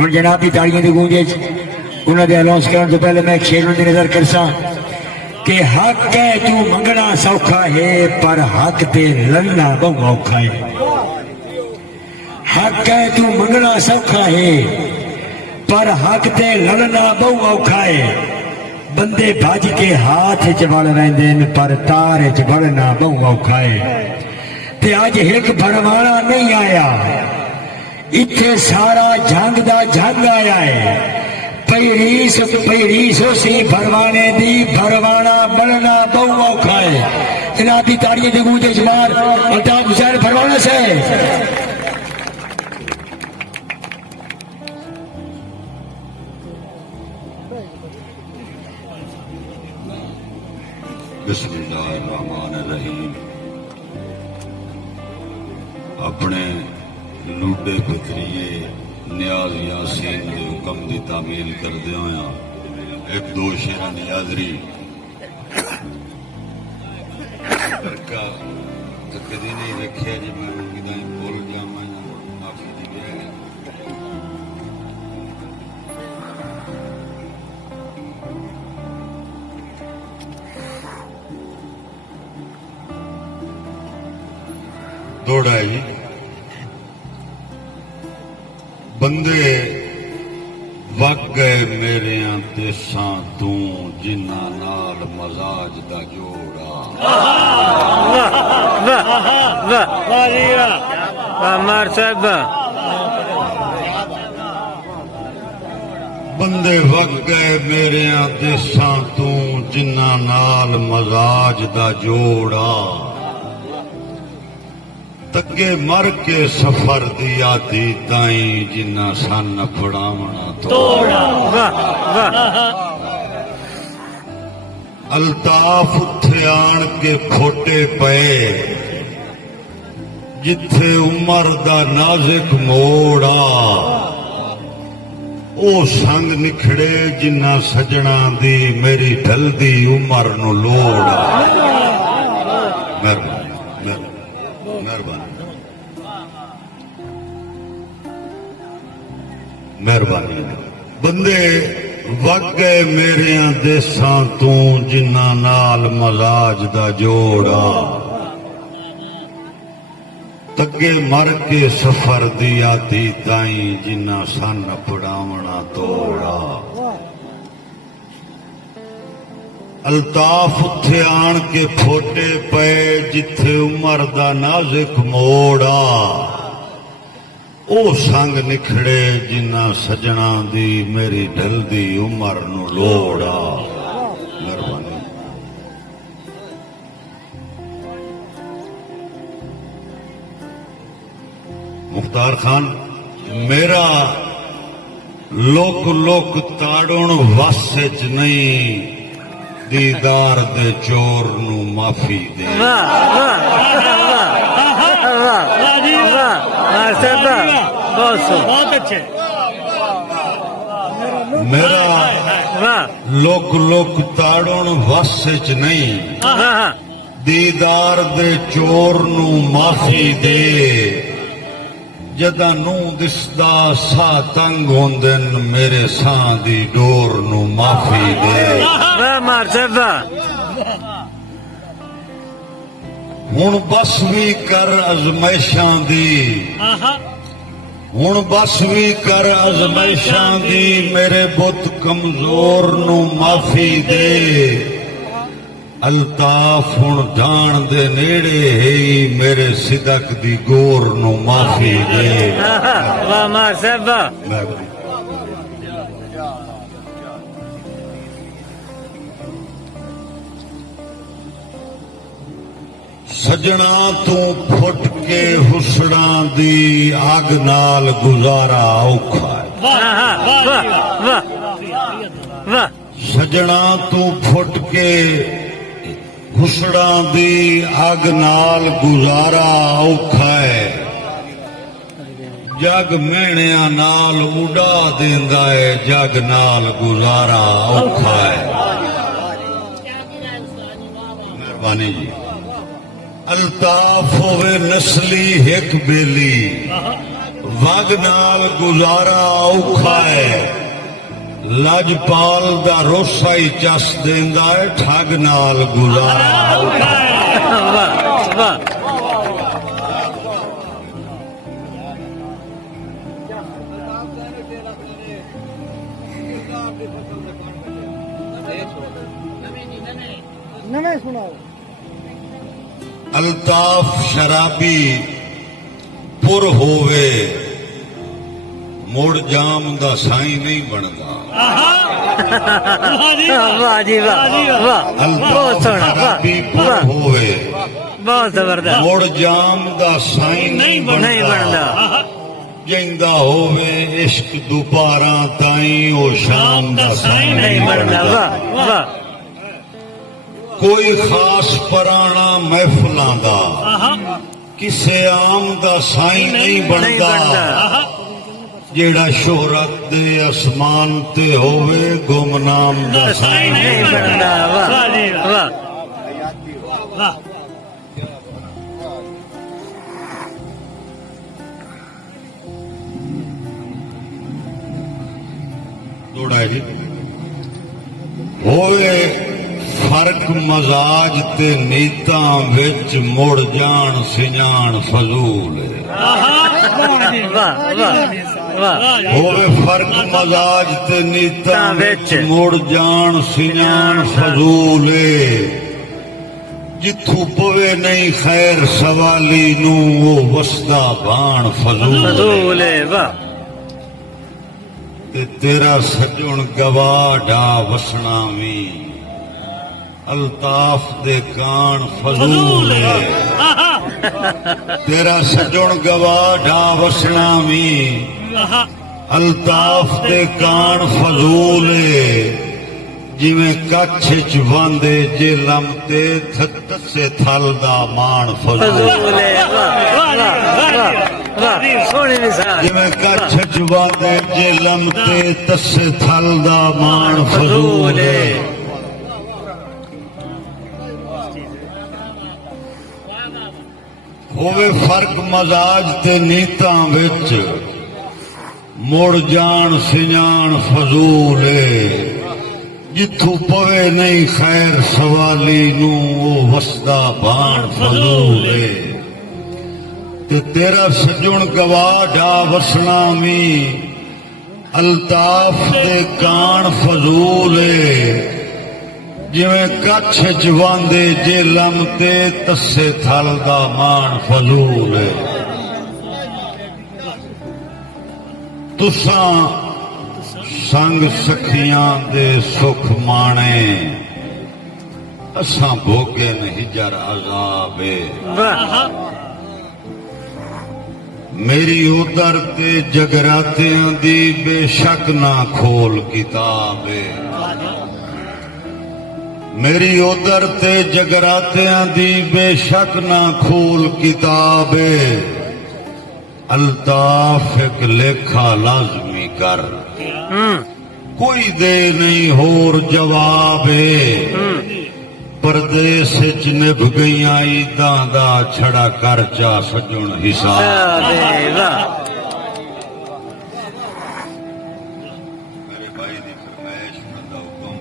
हुण जनाब की ताड़ियों की गूंज उन्होंने अनाउंस करने तो पहले मैं शेर की नजर करसा कि हक है तू मंगना सौखा है पर हक ते लड़ना बहु औखा है। हक है तू मंगना सौखा है पर हक ते लड़ना बहु औखा है। बंदे भज के हाथ च वड़ रहिंदे पर तार च वड़ना बहु औखा है। ते अज एक भरवाना नहीं आया इत्थे सारा जंग दा जंग आया है। पैरीस उसी भरवाने दी भरवाना बनना बहु औखा है। जनाब की ताड़ियों की गूंज जमार अल्ताफ हुसैन भरवाना से बिस्मिल्लाहिर्रहमानिर्रहीम। अपने लूडे फिक्रिए नियाज यासीन के हुक्म की तामील करदे होया एक दो शेर नियाजरी का कदी नहीं रखे जी मैं किदाई बोल जावा माफी दी गया है। दौड़ाई बंदे वग गए मेरे देसां तू जिन्ना नाल मजाज दा जोड़ा। बंदे वग गए मेरे देसां तू जिन्ना नाल मजाज दा जोड़ा। तगे मर के सफर दी आदि ताई जिन्ना सन फड़ावना तोड़ा। अल्ताफ उथे आन के फोटे पे जिथे उमर दा नाजुक मोड़ा। ओ संग निखड़े जिन्ना सजना दी मेरी ढलदी उमर नु लोड़ा। मेहरबानी। बंदे वग गए मेरे देसां तू जिन्ना नाल मजाज दा जोड़ा। तगे मर के सफर दी आदि ताई जिन्ना सन पड़ावना तोड़ा। अल्ताफ उथे आन के फोटे पे जिथे उमर दा नाजुक मोड़ा। ओ संग निखड़े जिन्ना सजना दी मेरी ढलदी उमर नु लोड़ा। मेहरबानी। मुख्तार खान मेरा लोक लोक ताड़ुण वस च नहीं दीदार दे चोर नु माफी दे। बहुत अच्छे। मेरा लोक लोक ताड़ुण वस च नहीं दीदार दे चोर नु माफी दे। जदा नू दिसदा सा तंग होंदन मेरे सां दी डोर नु माफी दे। हुण बस भी कर अजमैशां दी हुण बस भी कर अजमैशां दी मेरे बुत कमजोर नु माफी दे। अल्ताफ हुण जान दे नेड़े है मेरे सिदक दी गोर नु माफी दे। सजना तू फुट के हुसना दी आग नाल गुजारा औखा है। सजना तू फुट के हुसना दी आग नाल गुजारा औखा है। जग मेहणिया नाल उड़ा देंदा है जग नाल गुजारा औखा है। मेहरबानी जी। अल्ताफ होवे नस्ली एक बेली ਵਗ ਨਾਲ ਗੁਜ਼ਾਰਾ ਔਖਾ ਹੈ ਲਜਪਾਲ ਦਾ ਰੋਸਾ ਹੀ ਚਸ ਦਿੰਦਾ ਹੈ ਠੱਗ ਨਾਲ ਗੁਜ਼ਾਰਾ ਔਖਾ ਹੈ ਵਾਹ ਵਾਹ ਨਵੇਂ ਸੁਣਾਓ ਅਲਤਾਫ ਸ਼ਰਾਬੀ ਪੁਰ ਹੋਵੇ ਮੁੜ ਜਾਮ ਦਾ ਸਾਈਂ ਨਹੀਂ ਬਣਦਾ ਵਾਹ ਜੀ ਵਾਹ ਵਾਹ ਅਲਤਾਫ ਬਹੁਤ ਸੋਹਣਾ ਸ਼ਰਾਬੀ ਪੁਰ ਵਾਹ ਹੋਵੇ ਬਹੁਤ ਜ਼ਬਰਦਸਤ ਮੁੜ ਜਾਮ ਦਾ ਸਾਈਂ ਨਹੀਂ ਨਹੀਂ ਬਣਦਾ ਬਣਦਾ ਜਿੰਦਾ ਹੋਵੇ ਇਸ਼ਕ ਦੁਪਾਰਾਂ ਤਾਈਂ ਉਹ ਸ਼ਾਮ ਦਾ ਸਾਈਂ ਨਹੀਂ ਬਣਦਾ ਵਾਹ ਵਾਹ ਕੋਈ ਖਾਸ ਪਰਾਣਾ ਮਹਿਫਲਾਂ ਦਾ ਕਿਸੇ ਆਮ ਦਾ ਸਾਈਂ ਨਹੀਂ ਨਹੀਂ ਬਣਦਾ ਬਣਦਾ ਜਿਹੜਾ ਸ਼ੋਹਰਤ ਦੇ ਅਸਮਾਨ ਤੇ ਹੋਵੇ ਗੁਮਨਾਮ ਦਾ ਸਾਈਂ ਨਹੀਂ ਬਣਦਾ ਵਾਹ ਵਾਹ ਥੋੜਾ ਜੀ ਹੋਵੇ ਫਰਕ ਮਜ਼ਾਜ ਤੇ ਨੀਤਾਂ ਵਿੱਚ ਮੁੜ ਜਾਣ ਸਿਆਣ ਫਜ਼ੂਲ ਵਾਹ ਵਾਹ ਹੋਵੇ ਫਰਕ ਮਜ਼ਾਜ ਤੇ ਨੀਤਾਂ ਤਾਂ ਵਿੱਚ ਵਿੱਚ ਮੁੜ ਜਾਣ ਸਿਆਣ ਫਜ਼ੂਲ ਜਿੱਥੋਂ ਪਵੇ ਨਹੀਂ ਖੈਰ ਸਵਾਲੀ ਨੂੰ ਉਹ ਵਸਦਾ ਬਾਣ ਫਜ਼ੂਲ ਫਜ਼ੂਲ ਵਾਹ ਤੇ ਤੇਰਾ ਸੱਜਣ ਗਵਾ ਢਾ ਵਸਣਾ ਵੀ ਅਲਤਾਫ ਦੇ ਕਾਣ ਫਜ਼ੂਲ ਤੇਰਾ ਸੱਜਣ ਗਵਾ ਢਾ ਵਸਣਾ ਵੀ ਅਲਤਾਫ ਦੇ ਕਾਣ ਫਜ਼ੂਲ ਜਿਵੇਂ ਕੱਛ ਚ ਵਾਂਦੇ ਜੇ ਲਮ ਤੇ ਥੱਸੇ ਥਲ ਦਾ ਮਾਣ ਫਜ਼ੂਲ ਫਜ਼ੂਲ ਵਾਹ ਸੋਹਣੀ ਮਿਸਾਲ ਜਿਵੇਂ ਕੱਛ ਚ ਵਾਂਦੇ ਜੇ ਲਮ ਤੇ ਤੱਸੇ ਥਲ ਦਾ ਮਾਣ ਫਜ਼ੂਲ ਹੋਵੇ ਫਰਕ ਮਜ਼ਾਜ ਤੇ ਨੀਤਾਂ ਵਿੱਚ ਮੁੜ ਜਾਣ ਸਿਆਣ ਫਜ਼ੂਲ ਜਿੱਥੋਂ ਪਵੇ ਨਹੀਂ ਖੈਰ ਸਵਾਲੀ ਨੂੰ ਉਹ ਵਸਦਾ ਬਾਣ ਫਜ਼ੂਲ ਤੇ ਤੇਰਾ ਸੱਜਣ ਗਵਾ ਢਾ ਵਸਣਾ ਵੀ ਅਲਤਾਫ ਦੇ ਕਾਣ ਫਜ਼ੂਲ ਜਿਵੇਂ ਕੱਛ ਚ ਵਾਂਦੇ ਜੇ ਲਮ ਤੇ ਤੱਸੇ ਥਲ ਦਾ ਮਾਣ ਫਜ਼ੂਲ ਤੁਸਾਂ ਸੰਗ ਸਖੀਆਂ ਦੇ ਸੁਖ ਮਾਣੇ ਅਸਾਂ ਭੋਗੇ ਨਹੀਂ ਜਰ ਅਜ਼ਾਬੇ ਵਾਹ ਮੇਰੀ ਉਦਰ ਤੇ ਜਗਰਾਤਿਆਂ ਦੀ ਬੇਸ਼ੱਕ ਨਾ ਖੋਲ ਕਿਤਾਬੇ ਮੇਰੀ ਉਦਰ ਤੇ ਜਗਰਾਤਿਆਂ ਦੀ ਬੇਸ਼ੱਕ ਨਾ ਖੋਲ ਕਿਤਾਬੇ ਅਲਤਾਫ ਇੱਕ ਲੇਖਾ ਲਾਜ਼ਮੀ ਕਰ ਕੋਈ ਦੇ ਨਹੀਂ ਹੋਰ ਜਵਾਬੇ ਪਰਦੇਸ ਚ ਨਿਭ ਗਈਆਂ ਈਦਾਂ ਦਾ ਛੜਾ ਕਰ ਚਾ ਸੱਜਣ ਹਿਸਾਬ ਵਾਹ ਮੇਰੇ ਭਾਈ ਦੀ ਫਰਮਾਇਸ਼ ਦਾ ਹੁਕਮ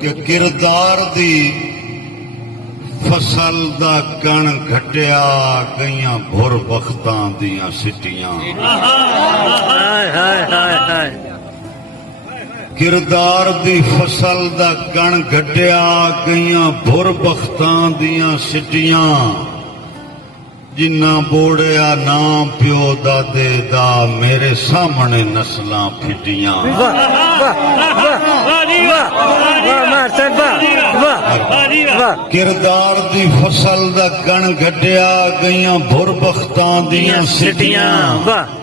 ਕਿ ਕਿਰਦਾਰ ਦੀ ਫਸਲ ਦਾ ਕਣ ਘਟਿਆ ਗਈਆਂ ਭੁਰ ਬਖਤਾਂ ਦੀਆਂ ਸਿੱਟੀਆਂ ਹਾਏ ਹਾਏ ਹਾਏ ਹਾਏ ਕਿਰਦਾਰ ਦੀ ਫਸਲ ਦਾ ਕਣ ਘਟਿਆ ਗਈਆਂ ਭੁਰ ਬਖਤਾਂ ਦੀਆਂ ਸਿੱਟੀਆਂ ਜਿੰਨਾ ਬੋੜਿਆ ਨਾ ਪਿਓ ਦਾਦੇ ਦਾ ਮੇਰੇ ਸਾਹਮਣੇ ਨਸਲਾਂ ਫਿੱਟੀਆਂ ਵਾਹ ਮਾਰ ਸਾਹਿਬ ਵਾਹ ਕਿਰਦਾਰ ਦੀ ਫਸਲ ਦਾ ਕਣ ਘਟਿਆ ਗਈਆਂ ਭੁਰ ਬਖਤਾਂ ਦੀਆਂ ਸਿੱਟੀਆਂ ਵਾਹ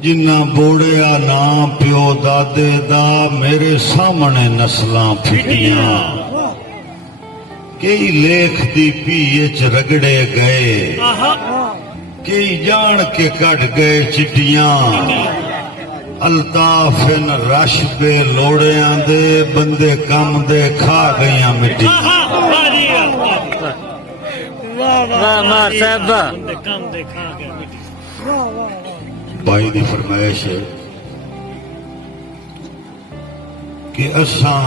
ਜਿੰਨਾ ਬੋੜਿਆ ਨਾ ਪਿਓ ਦਾਦੇ ਦਾ ਮੇਰੇ ਸਾਹਮਣੇ ਨਸਲਾਂ ਫਿੱਟੀਆਂ ਕਈ ਲੇਖ ਦੀ ਪੀਏ ਚ ਰਗੜੇ ਗਏ ਕਈ ਜਾਣ ਕੇ ਕੱਢ ਗਏ ਚਿੱਟੀਆਂ ਅਲਤਾਫ ਨ ਰਸ਼ ਦੇ ਲੋੜਿਆਂ ਦੇ ਬੰਦੇ ਕੰਮ ਦੇ ਖਾ ਗਈਆਂ ਮਿੱਟੀ वाह मार साहब वाह भाई दी फरमाइश है कि असां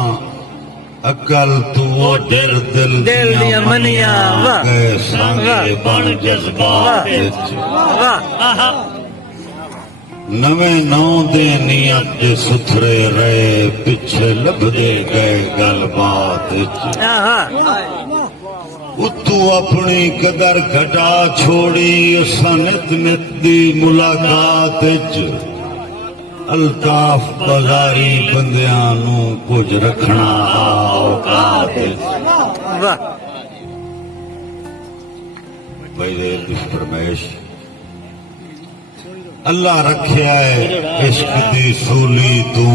अकल तू वो दिल दिल दिया मनिया वाह गए सांगे बन जज्बात विच वाह नवे नौ दे नियत जे सुथरे रहे पिछे लभदे गए गलबात विच उतू अपनी कदर घटा छोड़ी असां नित नित दी मुलाकात विच अल्ताफ बाजारी बंदियां नू कुछ रखना औकात विच वाह भाई देर दी फरमाइश अल्लाह रखिया है इश्क दी सूली तू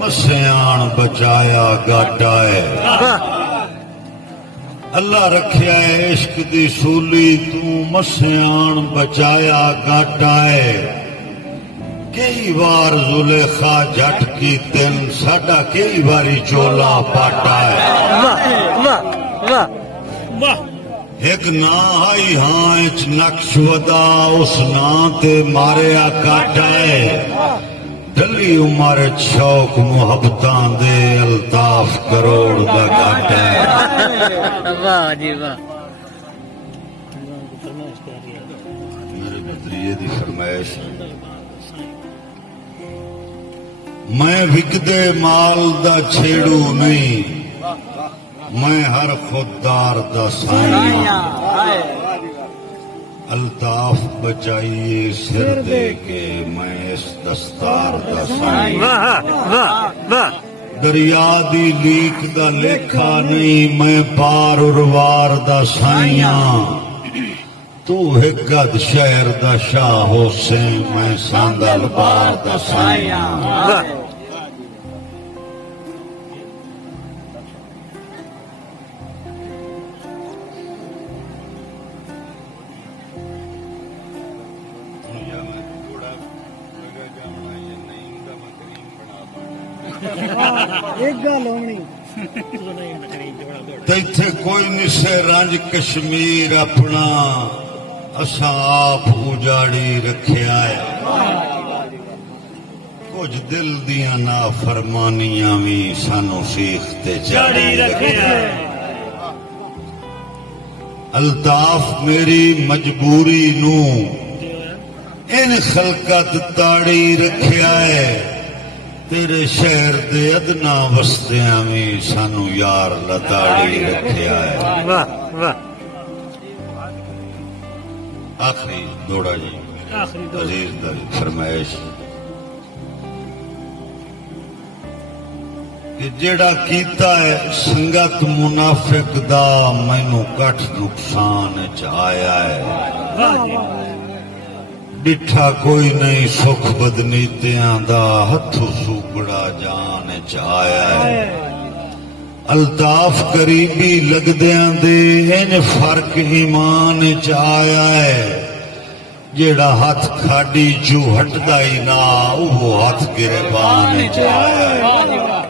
मस्याण बचाया गाटा है अल्लाह रखिया है इश्क दी सूली तू मस्याण बचाया गाटा है कई बार जुलेखा जट की तिन साडा कई बारी चोला पाटा है वाह वाह वाह वाह एक ना आई हाँ इच नक्श वदा उस ना ते मारिया काटा है डली उमर शौक मुहब्बतां दे अल्ताफ करोड़ दा घाटा है वाह जी वाह मेरे नजरिए दी फरमाइश मैं विकदे माल दा छेड़ू नहीं मैं हर खुददार दा साईं अल्ताफ बचाइए सिर दे के मैं इस दस्तार दा साईं वाह वाह वाह दरिया दी लीक दा लेखा नहीं मैं पार उरवार दा साईं तू हिकद शहर दा शाह हुसैन मैं सांदल बार दा साईं वाह एक गल होनी ते इत्थे कोई निसे रंज कश्मीर अपना असा आप उजाड़ी रखिया है कुछ दिल दियां ना फरमानियां भी सानू सीख ते चाड़ी रखिया है अल्ताफ मेरी मजबूरी नू इन खलकत ताड़ी रखिया है तेरे शहर दे अदना वसदियां भी सानू यार लताड़ी रखिया है वाह वाह आखिरी दौड़ा जी अजीज दा फरमाइश कि जेड़ा कीता है संगत मुनाफिक दा मैनू कठ नुकसान च आया है डिठा कोई नहीं सुख बदनीतियां दा हथू सूबड़ा जान च आया है अल्ताफ करीबी लगदियां दे इन फर्क ईमान च आया है जेड़ा हाथ खाड़ी चू हटदा ही ना वो हाथ गिरबान च आया है